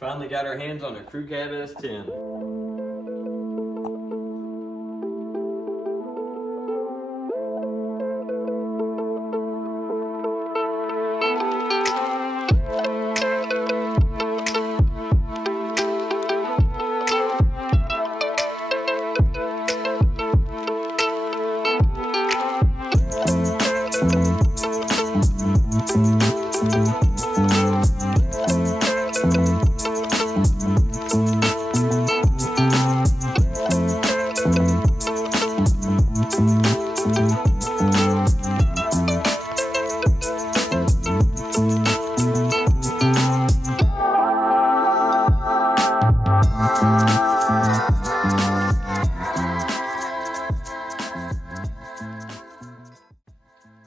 Finally got our hands on a crew cab S-10.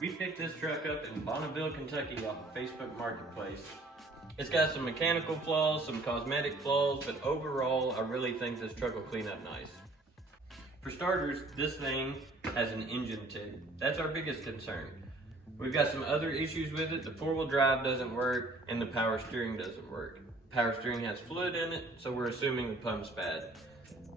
We picked this truck up in Bonneville, Kentucky off of Facebook Marketplace. It's got some mechanical flaws, some cosmetic flaws, but overall, I really think this truck will clean up nice. For starters, this thing has an engine tick. That's our biggest concern. We've got some other issues with it. The four-wheel drive doesn't work and the power steering doesn't work. Power steering has fluid in it, so we're assuming the pump's bad.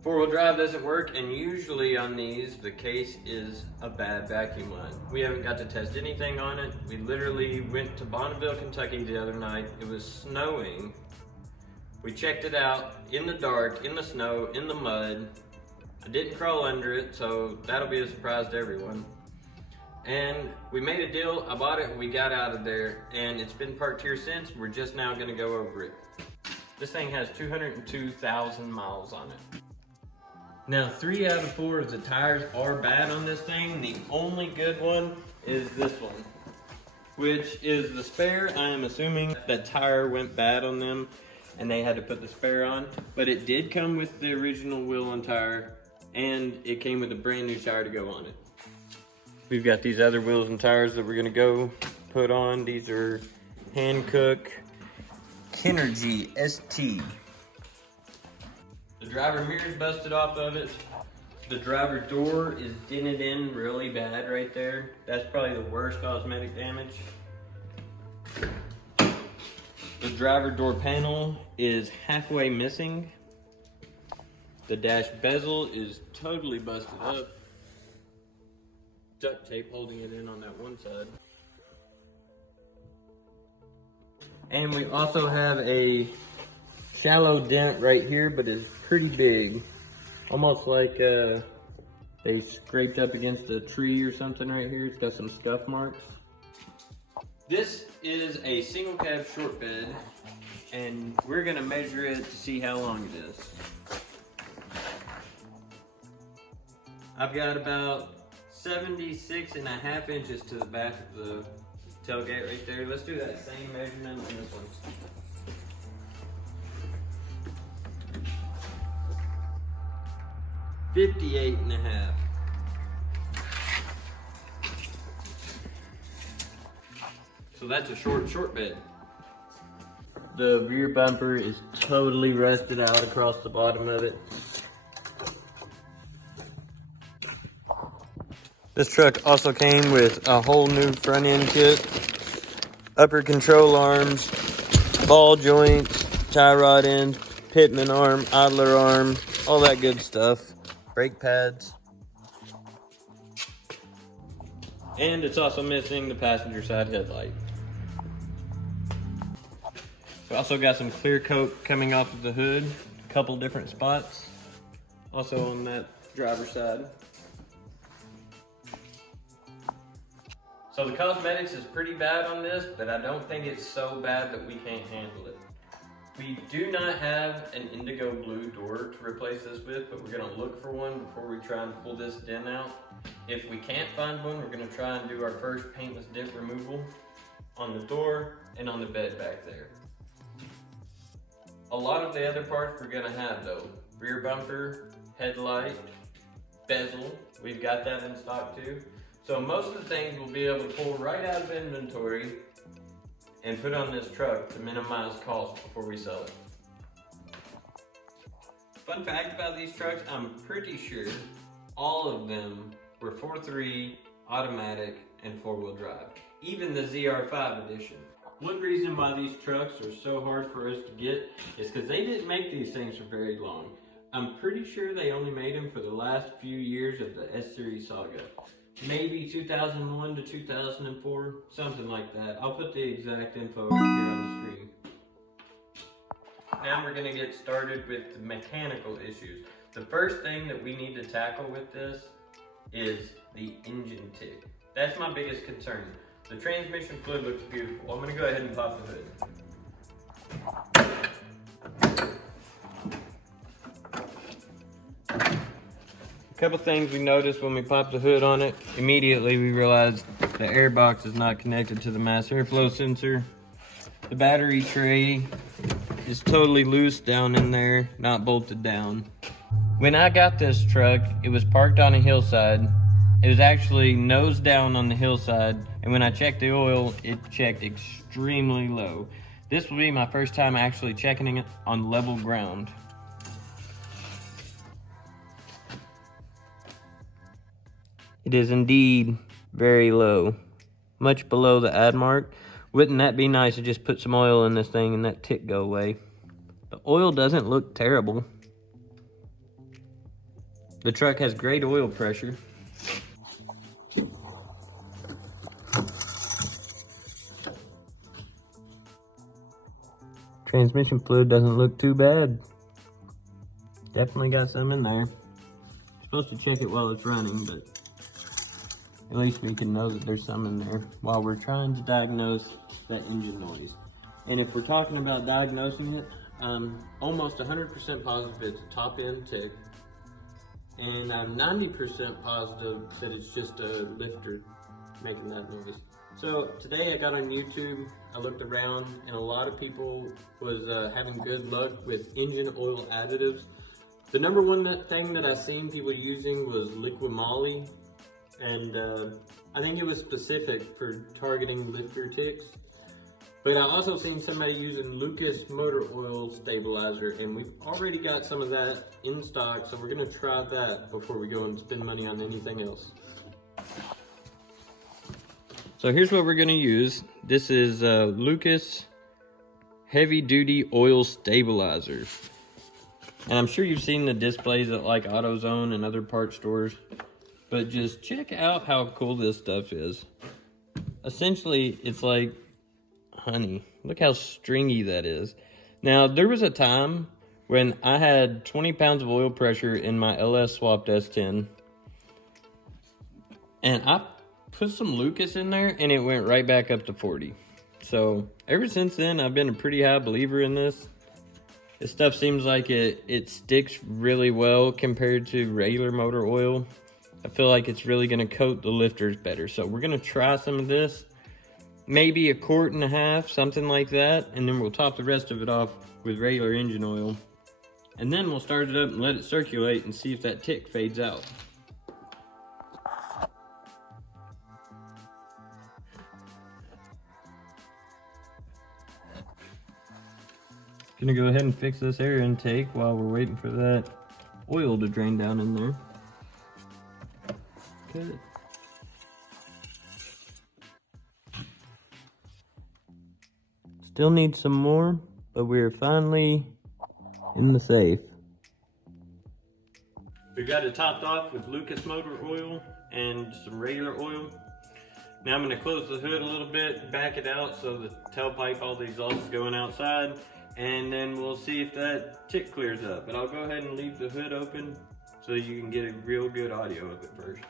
Four-wheel drive doesn't work, and usually on these, the case is a bad vacuum line. We haven't got to test anything on it. We literally went to Bonneville, Kentucky the other night. It was snowing. We checked it out in the dark, in the snow, in the mud. I didn't crawl under it, so that'll be a surprise to everyone. And we made a deal, I bought it, we got out of there, and it's been parked here since. We're just now gonna go over it. This thing has 202,000 miles on it. Now, 3 out of 4 of the tires are bad on this thing. The only good one is this one, which is the spare. I am assuming that tire went bad on them and they had to put the spare on, but it did come with the original wheel and tire, and it came with a brand new tire to go on it. We've got these other wheels and tires that we're gonna go put on. These are Hankook Kinergy ST. The driver mirror's busted off of it. The driver door is dented in really bad right there. That's probably the worst cosmetic damage. The driver door panel is halfway missing. The dash bezel is totally busted up. Duct tape holding it in on that one side. And we also have a shallow dent right here, but it's pretty big. Almost like they scraped up against a tree or something right here. It's got some scuff marks. This is a single cab short bed, and we're gonna measure it to see how long it is. I've got about 76.5 inches to the back of the tailgate right there. Let's do that same measurement on this one. 58.5. So that's a short bed. The rear bumper is totally rusted out across the bottom of it. This truck also came with a whole new front end kit, upper control arms, ball joints, tie rod end, pitman arm, idler arm, all that good stuff. Brake pads. And it's also missing the passenger side headlight. We also got some clear coat coming off of the hood, a couple different spots. Also on that driver's side. So the cosmetics is pretty bad on this, but I don't think it's so bad that we can't handle it. We do not have an indigo blue door to replace this with, but we're gonna look for one before we try and pull this dent out. If we can't find one, we're gonna try and do our first paintless dent removal on the door and on the bed back there. A lot of the other parts we're gonna have though. Rear bumper, headlight, bezel, we've got that in stock too. So most of the things we'll be able to pull right out of inventory and put on this truck to minimize cost before we sell it. Fun fact about these trucks, I'm pretty sure all of them were 4.3 automatic and 4-wheel drive. Even the ZR5 edition. One reason why these trucks are so hard for us to get is because they didn't make these things for very long. I'm pretty sure they only made them for the last few years of the S-Series saga. Maybe 2001 to 2004, something like that. I'll put the exact info right here on the screen. Now we're gonna get started with the mechanical issues. The first thing that we need to tackle with this is the engine tick. That's my biggest concern. The transmission fluid looks beautiful. I'm gonna go ahead and pop the hood. A couple things we noticed when we popped the hood on it. Immediately we realized the air box is not connected to the mass airflow sensor. The battery tray is totally loose down in there, not bolted down. When I got this truck, it was parked on a hillside. It was actually nose down on the hillside, and when I checked the oil, it checked extremely low. This will be my first time actually checking it on level ground. It is indeed very low, much below the add mark. Wouldn't that be nice to just put some oil in this thing and that tick go away? The oil doesn't look terrible. The truck has great oil pressure. Transmission fluid doesn't look too bad. Definitely got some in there. Supposed to check it while it's running, but at least we can know that there's some in there while we're trying to diagnose that engine noise. And if we're talking about diagnosing it, I'm almost 100% positive it's a top end tick. And I'm 90% positive that it's just a lifter making that noise. So today I got on YouTube, I looked around, and a lot of people was having good luck with engine oil additives. The number one thing that I seen people using was liquid moly. And I think it was specific for targeting lifter ticks. But I also seen somebody using Lucas motor oil stabilizer, and we've already got some of that in stock, so we're gonna try that before we go and spend money on anything else. So here's what we're gonna use. This is Lucas heavy duty oil stabilizer. And I'm sure you've seen the displays at like AutoZone and other parts stores. But just check out how cool this stuff is. Essentially, it's like honey. Look how stringy that is. Now, there was a time when I had 20 pounds of oil pressure in my LS swapped S-10. And I put some Lucas in there and it went right back up to 40. So, ever since then, I've been a pretty high believer in this. This stuff seems like it sticks really well compared to regular motor oil. I feel like it's really going to coat the lifters better. So we're going to try some of this. Maybe a quart and a half, something like that. And then we'll top the rest of it off with regular engine oil. And then we'll start it up and let it circulate and see if that tick fades out. Gonna go ahead and fix this air intake while we're waiting for that oil to drain down in there. Good. Still need some more, but we're finally in the safe. We got it topped off with Lucas motor oil and some regular oil. Now I'm going to close the hood a little bit, back it out so the tailpipe, all the exhaust is going outside, and then we'll see if that tick clears up. But I'll go ahead and leave the hood open so you can get a real good audio of it first.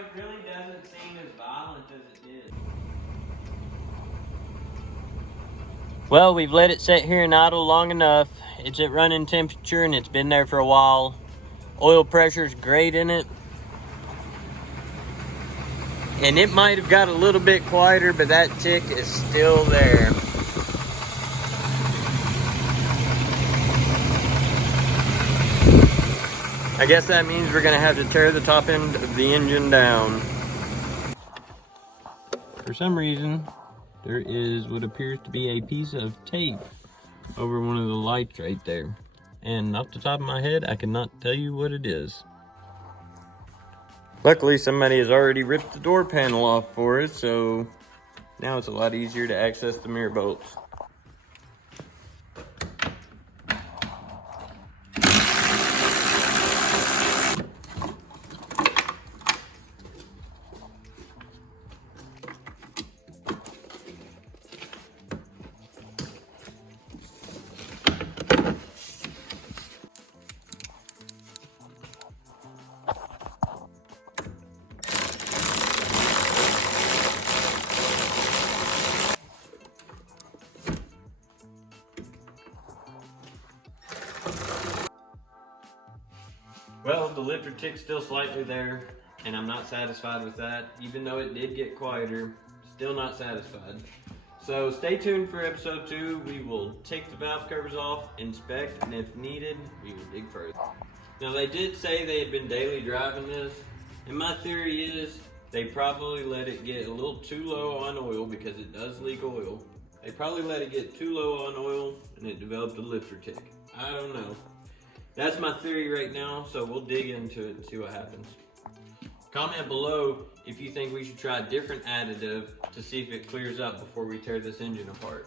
it really doesn't seem as violent as it did. Well, we've let it sit here and idle long enough. It's at running temperature and it's been there for a while. Oil pressure's great in it. And it might have got a little bit quieter, but that tick is still there. I guess that means we're gonna have to tear the top end of the engine down. For some reason, there is what appears to be a piece of tape over one of the lights right there. And off the top of my head, I cannot tell you what it is. Luckily, somebody has already ripped the door panel off for us, so now it's a lot easier to access the mirror bolts. Well, the lifter tick's still slightly there, and I'm not satisfied with that. Even though it did get quieter, still not satisfied. So stay tuned for episode 2. We will take the valve covers off, inspect, and if needed, we will dig further. Now they did say they had been daily driving this, and my theory is they probably let it get a little too low on oil because it does leak oil. They probably let it get too low on oil and it developed a lifter tick. I don't know. That's my theory right now, so we'll dig into it and see what happens. Comment below if you think we should try a different additive to see if it clears up before we tear this engine apart.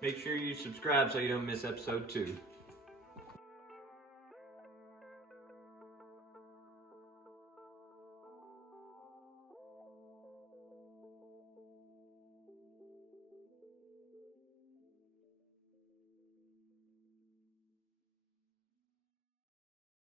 Make sure you subscribe so you don't miss episode 2.